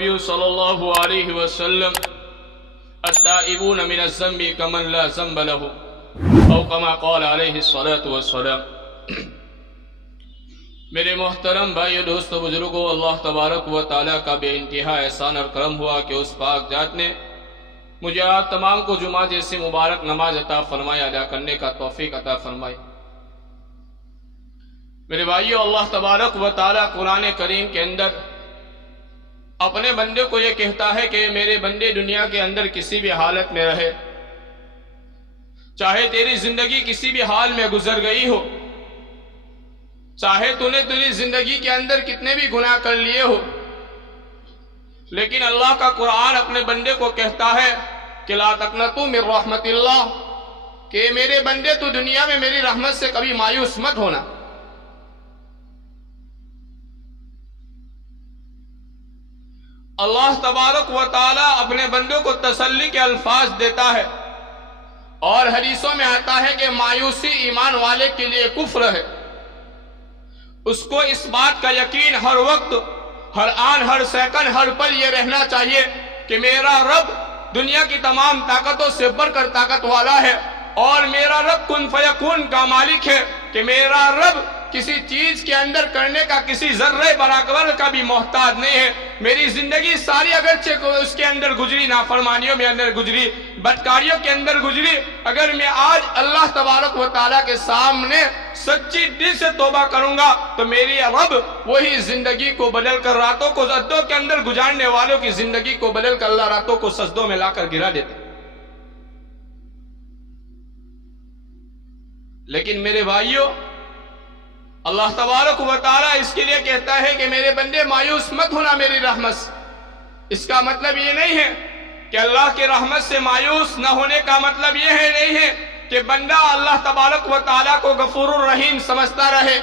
النبي صلى الله عليه وسلم التائبون من الذنب كمن لا ذنب له او كما قال عليه الصلاة والسلام۔ میرے محترم بھائیو، دوستو، بزرگوں، اللہ تبارک و تعالیٰ کا بے انتہا احسان اور کرم ہوا کہ اس پاک ذات نے مجھے آپ تمام کو جمعہ جیسی مبارک نماز عطا فرمایا، ادا کرنے کا توفیق عطا فرمائی۔ میرے بھائیو، اللہ تبارک و تعالیٰ قرآن کریم کے اندر اپنے بندے کو یہ کہتا ہے کہ میرے بندے دنیا کے اندر کسی بھی حالت میں رہے، چاہے تیری زندگی کسی بھی حال میں گزر گئی ہو، چاہے تو نے تیری زندگی کے اندر کتنے بھی گناہ کر لیے ہو، لیکن اللہ کا قرآن اپنے بندے کو کہتا ہے کہ لا تقنطوا من رحمت اللہ، کہ میرے بندے تو دنیا میں میری رحمت سے کبھی مایوس مت ہونا۔ اللہ تبارک و تعالی اپنے بندوں کو تسلی کے الفاظ دیتا ہے، اور حدیثوں میں آتا ہے کہ مایوسی ایمان والے کے لیے کفر ہے۔ اس کو اس بات کا یقین ہر وقت، ہر آن، ہر سیکنڈ، ہر پل یہ رہنا چاہیے کہ میرا رب دنیا کی تمام طاقتوں سے بڑھ کر طاقت والا ہے، اور میرا رب کن فیکون کا مالک ہے، کہ میرا رب کسی چیز کے اندر کرنے کا کسی ذرے برابر کا بھی محتاج نہیں ہے۔ میری زندگی ساری اگرچہ اس کے اندر گزری، نافرمانیوں میں اندر گزری، بدکاریوں کے اندر گزری، اگر میں آج اللہ تبارک و تعالیٰ کے سامنے سچی دل سے توبہ کروں گا تو میری رب وہی زندگی کو بدل کر، راتوں کو سجدوں کے اندر گزارنے والوں کی زندگی کو بدل کر اللہ راتوں کو سجدوں میں لا کر گرا دیتے۔ لیکن میرے بھائیوں، اللہ تبارک و تعالیٰ اس کے لیے کہتا ہے کہ میرے بندے مایوس مت ہونا میری رحمت سے۔ اس کا مطلب یہ نہیں ہے کہ اللہ کی رحمت سے مایوس نہ ہونے کا مطلب یہ نہیں ہے کہ بندہ اللہ تبارک و تعالیٰ کو غفور الرحیم سمجھتا رہے،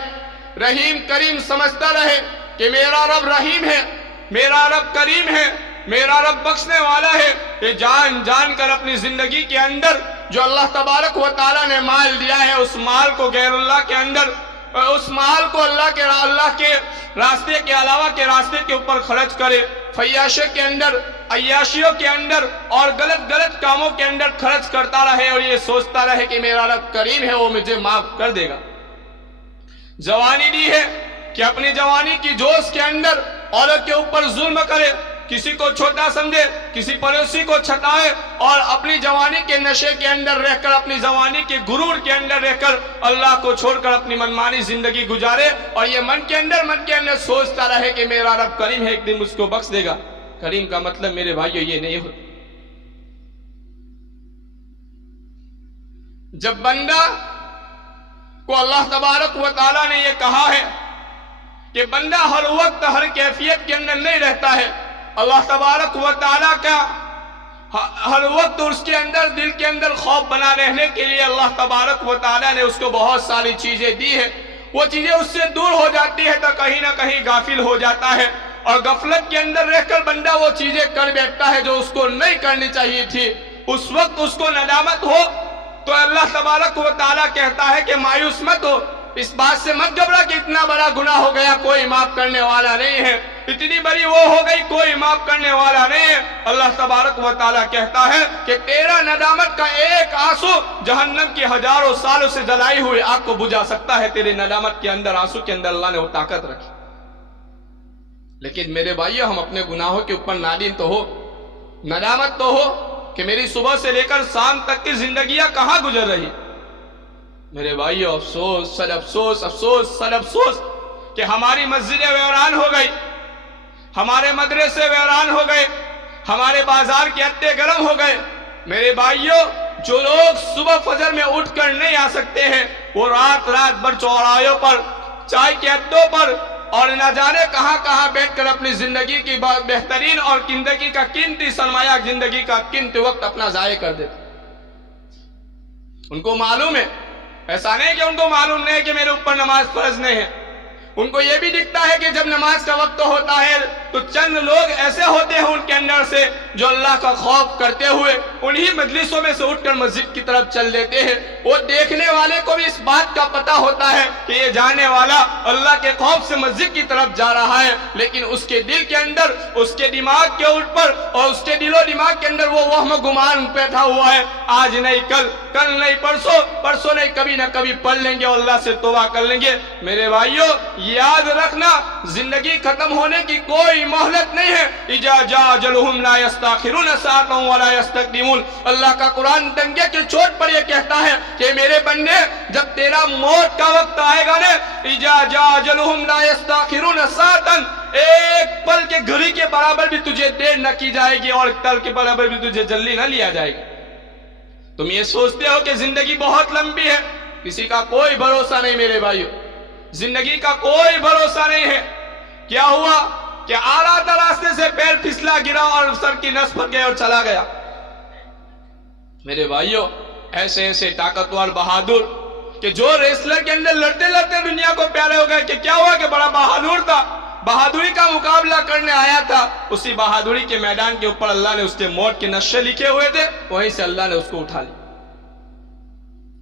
رحیم کریم سمجھتا رہے، کہ میرا رب رحیم ہے، میرا رب کریم ہے، میرا رب بخشنے والا ہے۔ یہ جان جان کر اپنی زندگی کے اندر جو اللہ تبارک و تعالیٰ نے مال دیا ہے، اس مال کو غیر اللہ کے اندر، اس مال کو اللہ کے راستے کے علاوہ کے راستے کے اوپر خرچ کرے، فیاشے کے اندر، عیاشیوں کے اندر اور غلط کاموں کے اندر خرچ کرتا رہے، اور یہ سوچتا رہے کہ میرا رب کریم ہے، وہ مجھے معاف کر دے گا۔ جوانی دی ہے کہ اپنی جوانی کی جوش کے اندر عورت کے اوپر ظلم کرے، کسی کو چھوٹا سمجھے، کسی پڑوسی کو چھٹائے، اور اپنی جوانی کے نشے کے اندر رہ کر، اپنی جوانی کے غرور کے اندر رہ کر اللہ کو چھوڑ کر اپنی منمانی زندگی گزارے، اور یہ من کے اندر سوچتا رہے کہ میرا رب کریم ہے، ایک دن مجھ کو بخش دے گا۔ کریم کا مطلب میرے بھائیو یہ نہیں ہو۔ جب بندہ کو اللہ تبارک و تعالیٰ نے یہ کہا ہے کہ بندہ ہر وقت ہر کیفیت کے اندر نہیں رہتا ہے، اللہ تبارک و تعالیٰ کا ہر وقت اس کے اندر دل کے اندر خوف بنا رہنے کے لیے اللہ تبارک و تعالیٰ نے اس کو بہت ساری چیزیں دی ہے۔ وہ چیزیں اس سے دور ہو جاتی ہے تو کہیں نہ کہیں غافل ہو جاتا ہے، اور غفلت کے اندر رہ کر بندہ وہ چیزیں کر بیٹھتا ہے جو اس کو نہیں کرنی چاہیے تھی۔ اس وقت اس کو ندامت ہو تو اللہ تبارک و تعالیٰ کہتا ہے کہ مایوس مت ہو، اس بات سے مت گھبرا کہ اتنا بڑا گناہ ہو گیا، کوئی معاف کرنے والا نہیں ہے، اتنی بڑی وہ ہو گئی، کوئی معاف کرنے والا نہیں ہے۔ اللہ تبارک و تعالیٰ کہتا ہے کہ تیرا ندامت کا ایک آنسو جہنم کی ہزاروں سالوں سے جلائی ہوئی آگ کو بجھا سکتا ہے۔ تیرے ندامت کے اندر، آنسو کے اندر اللہ نے وہ طاقت رکھی۔ لیکن میرے بھائیو، ہم اپنے گناہوں کے اوپر نادم تو ہو، ندامت تو ہو کہ میری صبح سے لے کر شام تک کی زندگیاں کہاں گزر رہی۔ میرے بھائیو، افسوس، صد افسوس، افسوس، صد افسوس کہ ہماری مسجدیں ویران ہو گئی، ہمارے مدرسے ویران ہو گئے، ہمارے بازار کے اڈے گرم ہو گئے۔ میرے بھائیو، جو لوگ صبح فجر میں اٹھ کر نہیں آ سکتے ہیں، وہ رات بھر چوراہوں پر، چائے کے اڈوں پر، اور نہ جانے کہاں کہاں بیٹھ کر اپنی زندگی کی بہترین اور زندگی کا قیمتی سرمایہ، زندگی کا قیمتی وقت اپنا ضائع کر دیتے۔ ان کو معلوم ہے، ایسا نہیں کہ ان کو معلوم نہیں کہ میرے اوپر نماز فرض نہیں ہے، ان کو یہ بھی دکھتا ہے کہ جب نماز کا وقت ہوتا ہے تو چند لوگ ایسے ہوتے ہیں ان کے اندر سے جو اللہ کا خوف کرتے ہوئے انہی مجلسوں میں سے اٹھ کر مسجد کی طرف چل دیتے ہیں. وہ دیکھنے والے کو بھی اس بات کا پتہ ہوتا ہے کہ یہ جانے والا اللہ کے خوف سے مسجد کی طرف جا رہا ہے، لیکن اس کے دل کے اندر، اس کے دماغ کے اوپر اور اس کے دل و دماغ کے اندر وہ وہم گمان پیدا ہوا ہے. آج نہیں کل، کل نہیں پرسوں، پرسوں نہیں کبھی نہ کبھی پڑھ لیں گے اور اللہ سے توبہ کر لیں گے. میرے بھائیوں یاد رکھنا، زندگی ختم ہونے کی کوئی مہلت نہیں ہے. اذا جاء اجلهم لا يستأخرون ساعة ولا يستقدمون. اللہ کا قرآن ڈنگے کی چوٹ پر یہ کہتا ہے کہ میرے بندے جب تیرا موت کا وقت آئے گا نا، اذا جاء اجلهم لا يستأخرون ساعة، ایک پل کے گھڑی کے برابر بھی تجھے دیر نہ کی جائے گی اور تل کے برابر بھی تجھے جلدی نہ لیا جائے گا. تم یہ سوچتے ہو کہ زندگی بہت لمبی ہے، کسی کا کوئی بھروسہ نہیں میرے بھائیو، زندگی کا کوئی بھروسہ نہیں ہے. کیا ہوا کہ آ رہا تھا راستے سے، پیر پھسلا، گرا اور سر کی نس پھٹ گئے اور چلا گیا. میرے بھائیو ایسے ایسے طاقتور بہادر کہ جو ریسلر کے اندر لڑتے لڑتے دنیا کو پیارے ہو گئے، کہ کیا ہوا کہ بڑا بہادر تھا، بہادری کا مقابلہ کرنے آیا تھا، اسی بہادری کے میدان کے اوپر اللہ نے اس کے موت کے نقشے لکھے ہوئے تھے، وہیں سے اللہ نے اس کو اٹھا لیا.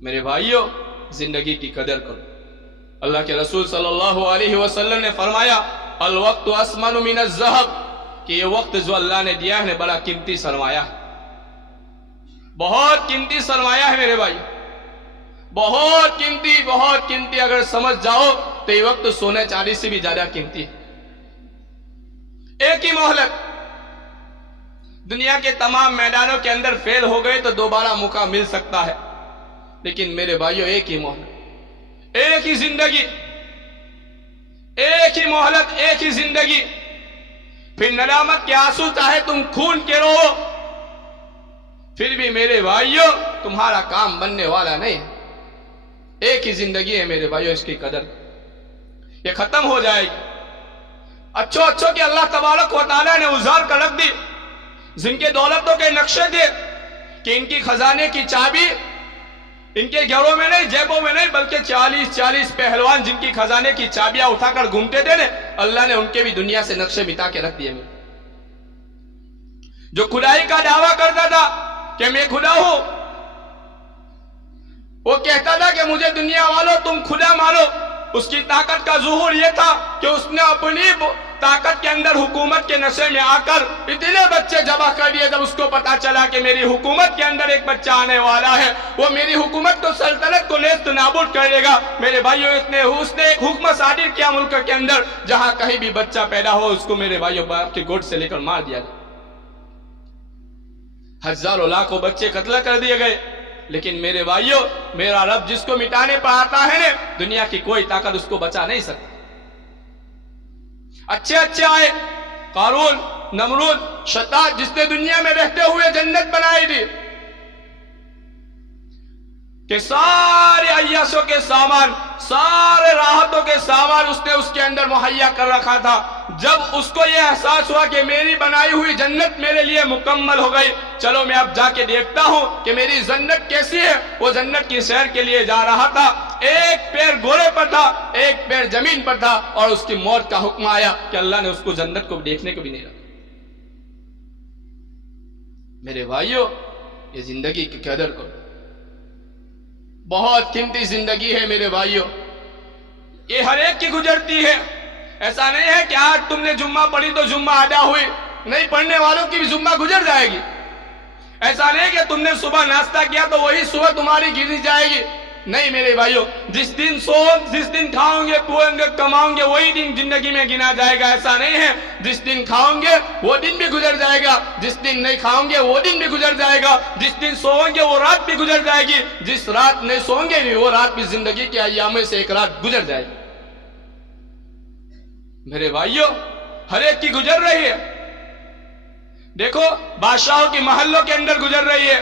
میرے بھائیو زندگی کی قدر کرو. اللہ کے رسول صلی اللہ علیہ وسلم نے فرمایا الوقت اسمن من الذهب، کہ یہ وقت جو اللہ نے دیا ہے بڑا قیمتی سرمایہ ہے، بہت قیمتی سرمایہ ہے میرے بھائی، بہت قیمتی، بہت قیمتی. اگر سمجھ جاؤ تو یہ وقت سونے چاندی سے بھی زیادہ قیمتی ہے. ایک ہی مہلت، دنیا کے تمام میدانوں کے اندر فیل ہو گئے تو دوبارہ موقع مل سکتا ہے، لیکن میرے بھائیو ایک ہی مہلت، ایک ہی زندگی، ایک ہی مہلت، ایک ہی زندگی. پھر ندامت کے آنسو چاہے تم خون کے رو، پھر بھی میرے بھائیو تمہارا کام بننے والا نہیں ہے. ایک ہی زندگی ہے میرے بھائیو، اس کی قدر یہ ختم ہو جائے گی. اچھو کہ اللہ تبارک و تعالیٰ نے ازار کر رکھ دی، جن کے دولتوں کے نقشے تھے کہ ان کی خزانے کی چابی ان کے گھروں میں نہیں، جیبوں میں نہیں، بلکہ 40 پہلوان جن کی خزانے کی چابیاں اٹھا کر گھومتے تھے نا، اللہ نے ان کے بھی دنیا سے نقشے مٹا کے رکھ دیے. جو خدائی کا دعویٰ کرتا تھا کہ میں خدا ہوں، وہ کہتا تھا کہ مجھے دنیا والوں تم خدا مانو. اس کی طاقت کا ظہور یہ تھا کہ اس نے اپنی طاقت کے اندر حکومت کے نشے میں آ کر اتنے بچے جمع کر دیے. جب اس کو پتا چلا کہ میری حکومت کے اندر ایک بچہ آنے والا ہے، وہ میری حکومت کو، سلطنت کو نیست نابود کرے گا. میرے بھائیوں اس نے ایک حکم صادر کیا ملک کے اندر، جہاں کہیں بھی بچہ پیدا ہو اس کو میرے بھائیوں باپ کے گوٹ سے لے کر مار دیا جائے. ہزاروں لاکھوں بچے قتل کر دیے گئے، لیکن میرے بھائیوں میرا رب جس کو مٹانے پر آتا ہے نا، دنیا کی کوئی طاقت اس کو بچا نہیں سکتی. اچھے آئے، قارون، نمرود، شداد، جس نے دنیا میں رہتے ہوئے جنت بنائی تھی، کہ سارے عیاشوں کے سامان، سارے راحتوں کے سامان اس نے اس کے اندر مہیا کر رکھا تھا. جب اس کو یہ احساس ہوا کہ میری بنائی ہوئی جنت میرے لیے مکمل ہو گئی، چلو میں اب جا کے دیکھتا ہوں کہ میری جنت کیسی ہے. وہ جنت کی سیر کے لیے جا رہا تھا، ایک پیر گھوڑے پر تھا، ایک پیر زمین پر تھا، اور اس کی موت کا حکم آیا کہ اللہ نے اس کو جنت کو دیکھنے کو بھی نہیں رکھا. میرے بھائیوں یہ زندگی کی قدر کرو، بہت قیمتی زندگی ہے میرے بھائیوں. یہ ہر ایک کی گزرتی ہے. ایسا نہیں ہے کہ آج تم نے جمعہ پڑھی تو جمعہ ادا ہوئی، نہیں پڑھنے والوں کی بھی جمعہ گزر جائے گی. ایسا نہیں کہ تم نے صبح ناشتہ کیا تو وہی صبح تمہاری گزر جائے گی. نہیں میرے بھائیوں، جس دن کھاؤں گے پوئیں گے کماؤں گے وہی دن زندگی میں گنا جائے گا. ایسا نہیں ہے جس دن کھاؤں گے وہ دن بھی گزر جائے گا، جس دن نہیں کھاؤں گے وہ دن بھی گزر جائے گا، جس دن سوؤں گے وہ رات بھی گزر جائے گی، جس رات نہیں سوؤں گے وہ رات بھی زندگی کے ایام سے ایک رات گزر جائے گی. میرے بھائیوں ہر ایک کی گزر رہی ہے. دیکھو بادشاہوں کی محلوں کے اندر گزر رہی ہے،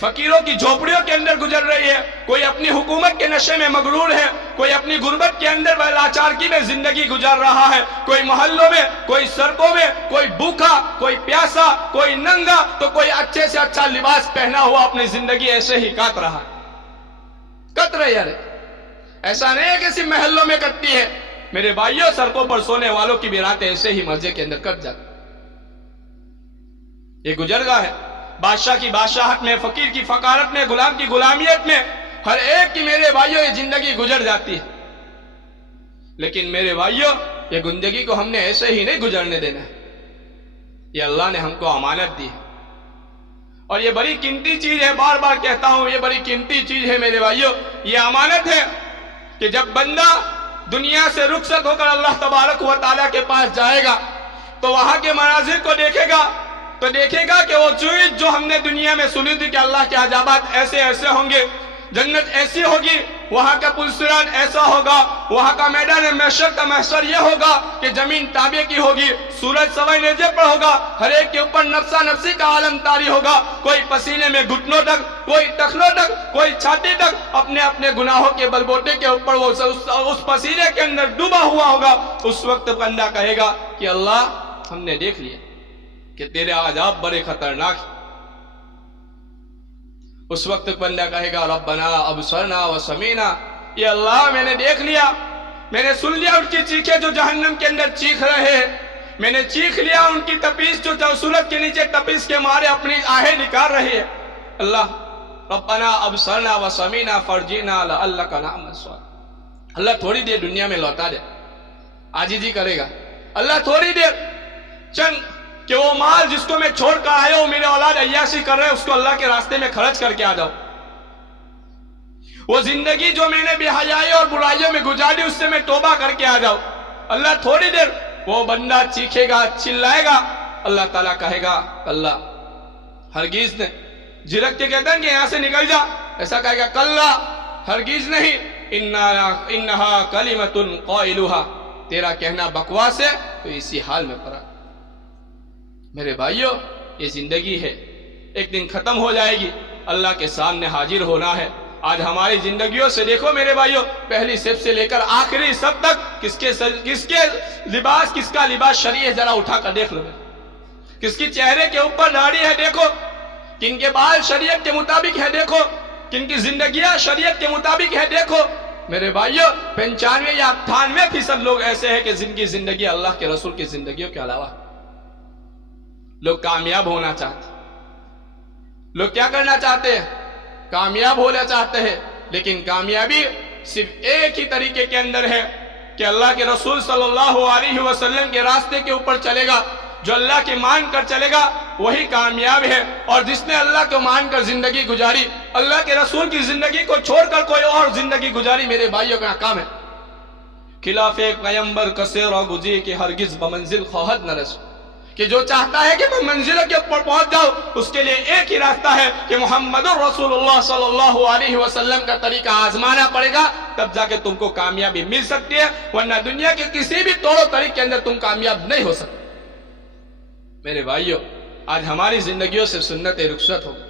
فقیروں کی جھوپڑیوں کے اندر گزر رہی ہے. کوئی اپنی حکومت کے نشے میں مغرور ہے، کوئی اپنی غربت کے اندر لاچارگی میں زندگی گزار رہا ہے. کوئی محلوں میں، کوئی سڑکوں میں، کوئی بھوکا، کوئی پیاسا، کوئی ننگا، تو کوئی اچھے سے اچھا لباس پہنا ہوا اپنی زندگی ایسے ہی کاٹ رہا ہے. کٹ رہی ہے. ایسا نہیں ہے کہ صرف محلوں میں کٹتی ہے، میرے بھائیوں سڑکوں پر سونے والوں کی بھی راتیں ایسے ہی مزے کے اندر کٹ جاتی. یہ گزرگاہ ہے. بادشاہ کی بادشاہت میں، فقیر کی فقارت میں، غلام کی غلامیت میں ہر ایک کی میرے بھائیوں یہ زندگی گزر جاتی ہے. لیکن میرے بھائیوں یہ زندگی کو ہم نے ایسے ہی نہیں گزرنے دینا ہے. یہ اللہ نے ہم کو امانت دی ہے اور یہ بڑی قیمتی چیز ہے. بار بار کہتا ہوں یہ بڑی قیمتی چیز ہے میرے بھائیوں. یہ امانت ہے کہ جب بندہ دنیا سے رخصت ہو کر اللہ تبارک و تعالیٰ کے پاس جائے گا تو وہاں کے مناظر کو دیکھے گا تو دیکھے گا کہ وہ چیز جو ہم نے دنیا میں سنی تھی کہ اللہ کے عذابات ایسے ایسے ہوں گے، جنت ایسی ہوگی، وہاں کا پلسرات ایسا ہوگا، وہاں کا میدان محشر کا محشر یہ ہوگا کہ زمین تابع کی ہوگی، سورج سوائے نیزے پر ہوگا، ہر ایک کے اوپر نفسا نفسی کا عالم طاری ہوگا. کوئی پسینے میں گھٹنوں تک، کوئی ٹخنوں تک، کوئی چھاتی تک اپنے اپنے گناہوں کے بلبوتے کے اوپر وہ اس پسینے کے اندر ڈوبا ہوا ہوگا. اس وقت بندہ کہے گا کہ اللہ ہم نے دیکھ لیا کہ تیرے عذاب بڑے خطرناک ہیں. اس وقت بندہ کہے گا ربنا ابصرنا وسمعنا، یہ اللہ میں نے دیکھ لیا، میں نے سن لیا ان کی چیخیں جو جہنم کے اندر چیخ رہے ہیں، میں نے چیخ لیا ان کی تپیس جو سورج کے نیچے تپیس کے مارے اپنی آہیں نکال رہی ہے. اللہ ربنا ابصرنا وسمعنا فرجعنا لعلک نعمل صالحا. اللہ تھوڑی دیر دنیا میں لوٹا دے، عاجزی کرے گا. اللہ تھوڑی دیر چند کہ وہ مال جس کو میں چھوڑ کر آیا ہوں، میرے اولاد عیاشی کر رہے ہیں، اس کو اللہ کے راستے میں خرچ کر کے آ جاؤ. وہ زندگی جو میں نے بے حیائی اور برائیوں میں گزاری اس سے میں توبہ کر کے آ جاؤ. اللہ تھوڑی دیر وہ بندہ چیخے گا، چلائے گا. اللہ تعالیٰ کہے گا اللہ ہرگز نے جھلک کے کہتا ہے کہ یہاں سے نکل جا، ایسا کہے گا کلا ہرگز نہیں، انہا کلمۃ قائلھا، تیرا کہنا بکواس ہے تو اسی حال میں پڑا. میرے بھائیوں یہ زندگی ہے، ایک دن ختم ہو جائے گی، اللہ کے سامنے حاضر ہونا ہے. آج ہماری زندگیوں سے دیکھو میرے بھائیوں، پہلی سب سے لے کر آخری سب تک کس کا لباس شرعی ہے ذرا اٹھا کر دیکھ لو. کس کی چہرے کے اوپر داڑھی ہے دیکھو، کن کے بال شریعت کے مطابق ہے دیکھو، کن کی زندگیاں شریعت کے مطابق ہے دیکھو. میرے بھائیوں 95 یا 98% لوگ ایسے ہیں کہ جن کی زندگی اللہ کے رسول کی زندگیوں کے علاوہ. لوگ کامیاب ہونا چاہتے ہیں، لوگ کیا کرنا چاہتے ہیں؟ کامیاب ہونا چاہتے ہیں، لیکن کامیابی صرف ایک ہی طریقے کے اندر ہے کہ اللہ کے رسول صلی اللہ علیہ وسلم کے راستے کے اوپر چلے گا. جو اللہ کے مان کر چلے گا وہی کامیاب ہے. اور جس نے اللہ کو مان کر زندگی گزاری، اللہ کے رسول کی زندگی کو چھوڑ کر کوئی اور زندگی گزاری، میرے بھائیوں کا کام ہے. خلاف پیغمبر کثیر گزی کہ ہرگز بمنزل خواہد نہ رسو، کہ جو چاہتا ہے کہ میں منزلوں کے اوپر پہنچ جاؤں اس کے لیے ایک ہی راستہ ہے کہ محمد رسول اللہ صلی اللہ علیہ وسلم کا طریقہ آزمانا پڑے گا، تب جا کے تم کو کامیابی مل سکتی ہے، ورنہ دنیا کے کسی بھی طور و طریق کے اندر تم کامیاب نہیں ہو سکتے. میرے بھائیوں آج ہماری زندگیوں سے سنتیں رخصت ہو گئی،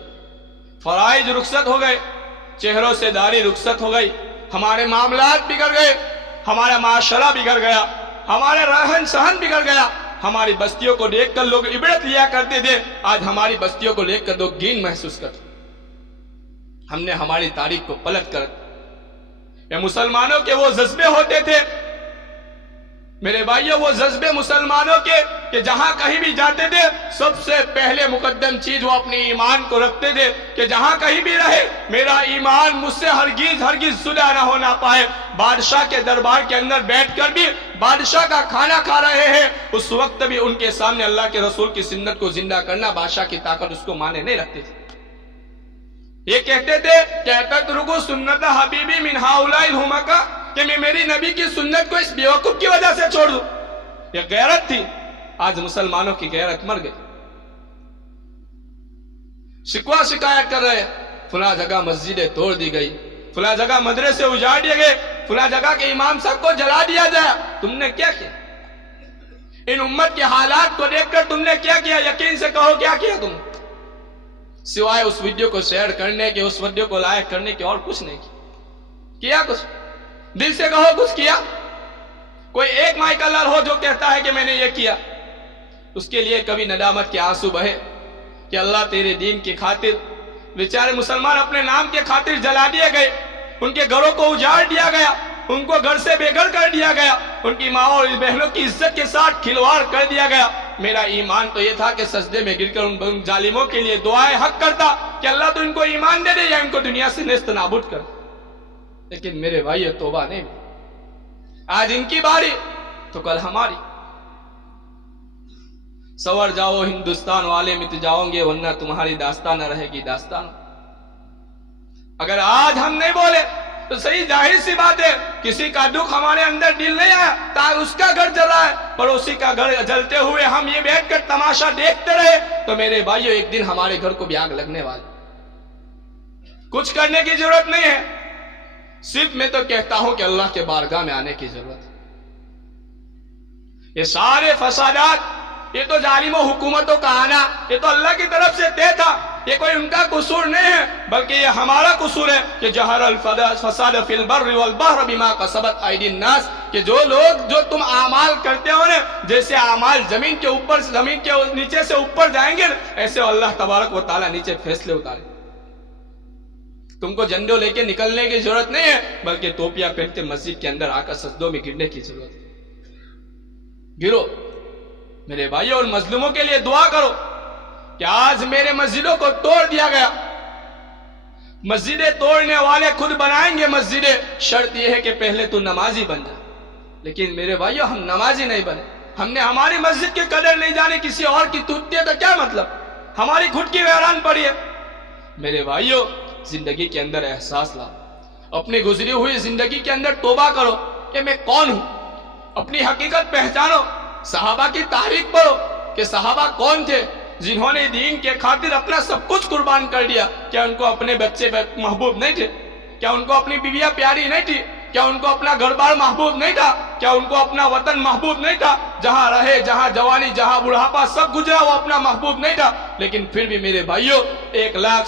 فرائض رخصت ہو گئے، چہروں سے داڑھی رخصت ہو گئی، ہمارے معاملات بگڑ گئے، ہمارا معاشرہ بگڑ گیا، ہمارا رہن سہن بگڑ گیا. ہماری بستیوں کو دیکھ کر لوگ عبرت لیا کرتے تھے، آج ہماری بستیوں کو دیکھ کر لوگ گھن محسوس کرتے. ہم نے ہماری تاریخ کو پلٹ کر، یہ مسلمانوں کے وہ جذبے ہوتے تھے میرے بھائیوں، وہ جذبے مسلمانوں کے کہ جہاں کہیں بھی جاتے تھے سب سے پہلے مقدم چیز وہ اپنے ایمان کو رکھتے تھے کہ جہاں کہیں بھی رہے میرا ایمان مجھ سے ہرگز جدا نہ ہونا پائے. بادشاہ کے دربار کے اندر بیٹھ کر بھی بادشاہ کا کھانا کھا رہے ہیں، اس وقت بھی ان کے سامنے اللہ کے رسول کی سنت کو زندہ کرنا، بادشاہ کی طاقت اس کو مانے نہیں رکھتے تھے. یہ کہتے تھے کہ تترکوا سنت حبیبی من ہؤلاء الہمقاء، کہ میں میری نبی کی سنت کو اس بیوقوف کی وجہ سے چھوڑ دوں. یہ غیرت تھی. آج مسلمانوں کی غیرت مر گئی. شکوہ شکایت کر رہے، فلاں جگہ مسجدیں توڑ دی گئی، فلاں جگہ مدرسے اجاڑ دیے گئے، فلاں جگہ کے امام صاحب کو جلا دیا جائے. تم نے کیا کیا؟ ان امت کے حالات کو دیکھ کر تم نے کیا کیا؟ یقین سے کہو کیا کیا تم؟ سوائے اس ویڈیو کو شیئر کرنے کے، اس ویڈیو کو لائک کرنے کے اور کچھ نہیں کیا. کچھ دل سے کہو کچھ کیا؟ کوئی ایک مائی کلر ہو جو کہتا ہے کہ میں نے یہ کیا؟ اس کے لیے کبھی ندامت کے آنسو بہے کہ اللہ تیرے دین کی خاطر بیچارے مسلمان اپنے نام کے خاطر جلا دیے گئے، ان کے گھروں کو اجاڑ دیا گیا، ان کو گھر سے بے گھر کر دیا گیا، ان کی ماں اور بہنوں کی عزت کے ساتھ کھلواڑ کر دیا گیا۔ میرا ایمان تو یہ تھا کہ سجدے میں گر کر ان ظالموں کے لیے دعائیں حق کرتا کہ اللہ تو ان کو ایمان دے دے یا ان کو دنیا سے نیست نابود کر، لیکن میرے بھائی توبہ نہیں، آج ان کی باری تو کل ہماری۔ سور جاؤ ہندوستان والے، مٹ جاؤ گے ورنہ تمہاری داستان نہ رہے گی داستان۔ اگر آج ہم نہیں بولے تو صحیح ظاہر سی بات ہے، کسی کا دکھ ہمارے اندر دل نہیں آیا، تاکہ اس کا گھر جل رہا ہے، پڑوسی کا گھر جلتے ہوئے ہم یہ بیٹھ کر تماشا دیکھتے رہے تو میرے بھائیو ایک دن ہمارے گھر کو بھی آگ لگنے والی۔ کچھ کرنے کی ضرورت نہیں ہے، صرف میں تو کہتا ہوں کہ اللہ کے بارگاہ میں آنے کی ضرورت ہے۔ یہ سارے فسادات، یہ تو ظالم و حکومتوں کا آنا، یہ تو اللہ کی طرف سے طے تھا، یہ کوئی ان کا قصور نہیں ہے، بلکہ یہ ہمارا قصور ہے کہ جہر الفساد فی البر والبحر بما کسبت ایدی الناس، کہ جو تم اعمال کرتے ہو نا، جیسے اعمال زمین کے اوپر، زمین کے نیچے سے اوپر جائیں گے، ایسے اللہ تبارک و تعالیٰ نیچے فیصلے اتارے۔ تم کو جھنڈوں لے کے نکلنے کی ضرورت نہیں ہے، بلکہ ٹوپیاں پہنتے مسجد کے اندر آ کر سجدوں میں گرنے کی ضرورت ہے۔ گرو میرے بھائیوں، اور مظلوموں کے لیے دعا کرو کہ آج میرے مسجدوں کو توڑ دیا گیا۔ مسجدیں توڑنے والے خود بنائیں گے مسجدیں، شرط یہ ہے کہ پہلے تو نمازی بن جائے، لیکن میرے بھائیوں ہم نمازی نہیں بنے، ہم نے ہماری مسجد کی قدر نہیں جانے، کسی اور کی ٹوٹتی ہے تو کیا مطلب، ہماری خود کی ویران پڑی ہے۔ میرے بھائیوں زندگی کے اندر احساس لاؤ، اپنی گزری ہوئی زندگی کے اندر توبہ کرو کہ میں کون ہوں، اپنی حقیقت پہچانو، صحابہ کی تاریخ پڑھو کہ صحابہ کون تھے جنہوں نے دین کے خاطر اپنا سب کچھ قربان کر دیا۔ کیا ان کو اپنے بچے محبوب نہیں تھے؟ کیا ان کو اپنی بیویاں پیاری نہیں تھی؟ کیا ان کو اپنا گھر بار محبوب نہیں تھا؟ کیا ان کو اپنا وطن محبوب نہیں تھا؟ جہاں رہے، جہاں جوانی، جہاں بڑھاپا سب گزرا، وہ اپنا محبوب نہیں تھا؟ لیکن پھر بھی میرے بھائیوں 1,00,000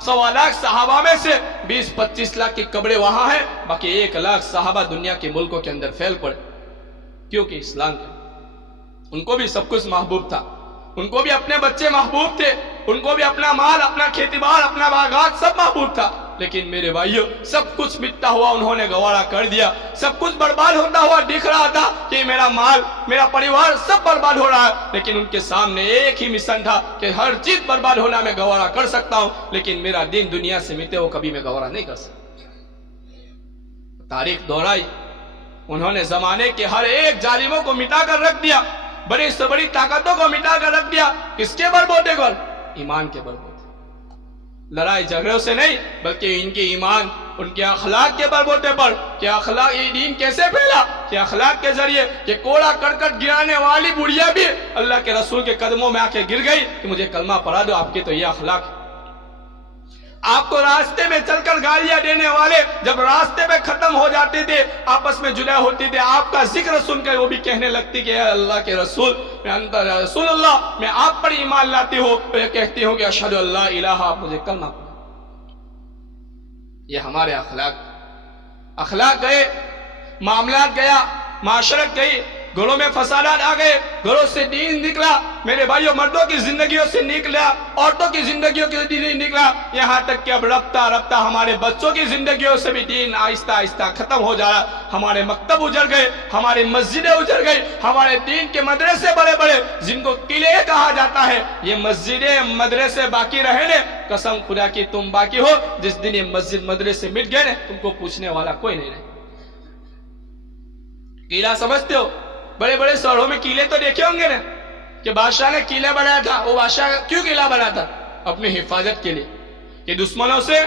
1.25 صحابہ میں سے 20-25 لاکھ کی قبریں وہاں ہیں، باقی 1,00,000 صحابہ دنیا کے ملکوں کے اندر پھیل پڑے، کیونکہ اسلام کے ان کو بھی سب کچھ محبوب تھا، ان کو بھی اپنے بچے محبوب تھے، ان کو بھی اپنا مال، اپنا کھیتی بار، اپنا باغات سب محبوب تھا، لیکن میرے بھائیوں سب کچھ مٹتا ہوا انہوں نے گوارا کر دیا، سب کچھ برباد ہوتا ہوا دکھ رہا تھا کہ میرا مال، میرا پریوار سب برباد ہو رہا ہے، لیکن ان کے سامنے ایک ہی مشن تھا کہ ہر چیز برباد ہونا میں گوارا کر سکتا ہوں، لیکن میرا دین دنیا سے مٹے وہ کبھی میں گوارا نہیں کر سکتا۔ تاریخ دہرائی، انہوں نے زمانے کے ہر ایک ظالموں کو مٹا کر رکھ دیا، بڑی سے بڑی طاقتوں کو مٹا کر رکھ دیا، کس کے بلبوتے پر؟ ایمان کے بلبوتے، لڑائی جھگڑوں سے نہیں، بلکہ ان کے ایمان، ان کے اخلاق کے بلبوتے پر۔ کہ اخلاق، یہ دین کیسے پھیلا؟ کہ اخلاق کے ذریعے، کہ کوڑا کرکٹ گرانے والی بڑھیا بھی اللہ کے رسول کے قدموں میں آ کے گر گئی کہ مجھے کلمہ پڑھا دو، آپ کے تو یہ اخلاق ہے۔ آپ کو راستے میں چل کر گالیاں دینے والے جب راستے میں ختم ہو جاتے تھے، آپس میں جدا ہوتی تھے، آپ کا ذکر سن کر وہ بھی کہنے لگتی کہ اے اللہ کے رسول، میں انت رسول اللہ، میں آپ پر ایمان لاتی ہوں، میں کہتی ہوں کہ اشہد اللہ الہ، آپ مجھے کلمہ پڑھا۔ یہ ہمارے اخلاق گئے، معاملات گیا، معاشرت گئی، گھروں میں فسادات آ گئے، گھروں سے دین نکلا، میرے بھائیوں مردوں کی زندگیوں سے نکلا، عورتوں کی زندگیوں سے دین نکلا، یہاں تک کہ اب رفتہ رفتہ ہمارے بچوں کی زندگیوں سے بھی دین آہستہ آہستہ ختم ہو جا رہا۔ ہمارے مکتب اجڑ گئے، ہماری مسجدیں اجڑ گئی، ہمارے دین کے مدرسے بڑے بڑے جن کو قلعے کہا جاتا ہے، یہ مسجدیں مدرسے باقی رہے نے، قسم خدا کی تم باقی ہو، جس دن یہ مسجد مدرسے مٹ گئے نے تم کو پوچھنے والا کوئی نہیں رہے۔ قلعہ سمجھتے ہو؟ بڑے بڑے شہروں میں قلعے تو دیکھے ہوں گے نا، کہ بادشاہ نے قلعہ بنایا تھا۔ وہ بادشاہ کیوں قلعہ بنا تھا؟ اپنی حفاظت کے لیے، کہ دشمنوں سے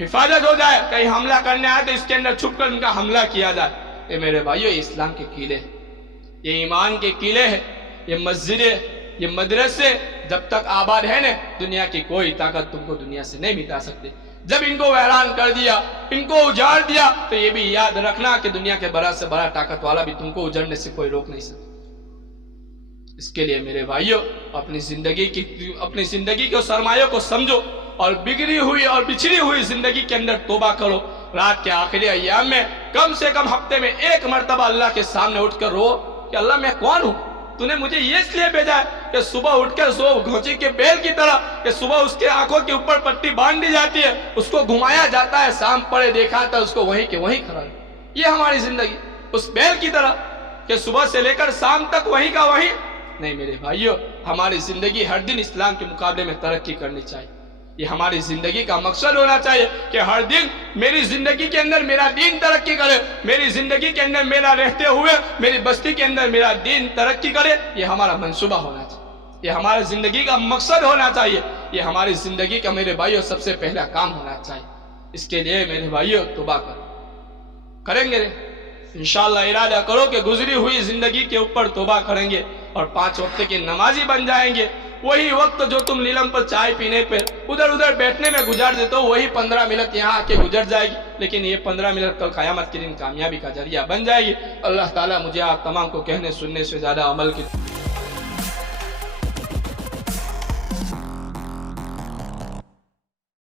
حفاظت ہو جائے، کہیں حملہ کرنے آئے تو اس کے اندر چھپ کر ان کا حملہ کیا جائے۔ یہ میرے بھائیوں یہ اسلام کے قلعے ہیں، یہ ایمان کے قلعے ہیں، یہ مسجدیں، یہ مدرسے جب تک آباد ہے نا، دنیا کی کوئی طاقت تم کو دنیا سے نہیں مٹا سکتے۔ جب ان کو ویران کر دیا، ان کو اجاڑ دیا، تو یہ بھی یاد رکھنا کہ دنیا کے بڑا سے بڑا طاقت والا بھی تم کو اجڑنے سے کوئی روک نہیں سکتا۔ اس کے لیے میرے بھائیوں اپنی زندگی کے سرمایوں کو سمجھو، اور بگڑی ہوئی اور بچھڑی ہوئی زندگی کے اندر توبہ کرو۔ رات کے آخری ایام میں کم سے کم ہفتے میں ایک مرتبہ اللہ کے سامنے اٹھ کر رو کہ اللہ میں کون ہوں؟ تو نے مجھے یہ اس لیے بھیجا ہے کہ صبح اٹھ کر گھوچی کے بیل کی طرح کہ صبح اس کے آنکھوں کے اوپر پٹی باندھ دی جاتی ہے، اس کو گھمایا جاتا ہے، شام پڑے دیکھا تھا اس کو وہیں کے وہیں کھڑا ہے۔ یہ ہماری زندگی اس بیل کی طرح کہ صبح سے لے کر شام تک وہی کا وہی نہیں میرے بھائیوں، ہماری زندگی ہر دن اسلام کے مقابلے میں ترقی کرنی چاہیے. یہ ہماری زندگی کا مقصد ہونا چاہیے کہ ہر دن میری زندگی کے اندر میرا دین ترقی کرے، میری زندگی کے اندر میرا رہتے ہوئے میری بستی کے اندر میرا دین ترقی کرے. یہ ہمارا منصوبہ ہونا چاہیے، یہ ہماری زندگی کا مقصد ہونا چاہیے، یہ ہماری زندگی کا میرے بھائیوں سب سے پہلا کام ہونا چاہیے. اس کے لیے میرے بھائیوں توبہ کریں گے انشاءاللہ. ارادہ کرو کہ گزری ہوئی زندگی کے اوپر توبہ کریں گے اور 5 وقت کے نمازی بن جائیں گے. وہی وقت جو تم نیلم پر چائے پینے پر ادھر ادھر بیٹھنے میں گزار دیتے ہو، وہی 15 منٹ یہاں آ کے گزر جائے گی، لیکن یہ 15 منٹ کل قیامت کے دن کامیابی کا ذریعہ بن جائے گی. اللہ تعالیٰ مجھے آپ تمام کو کہنے سننے سے زیادہ عمل کی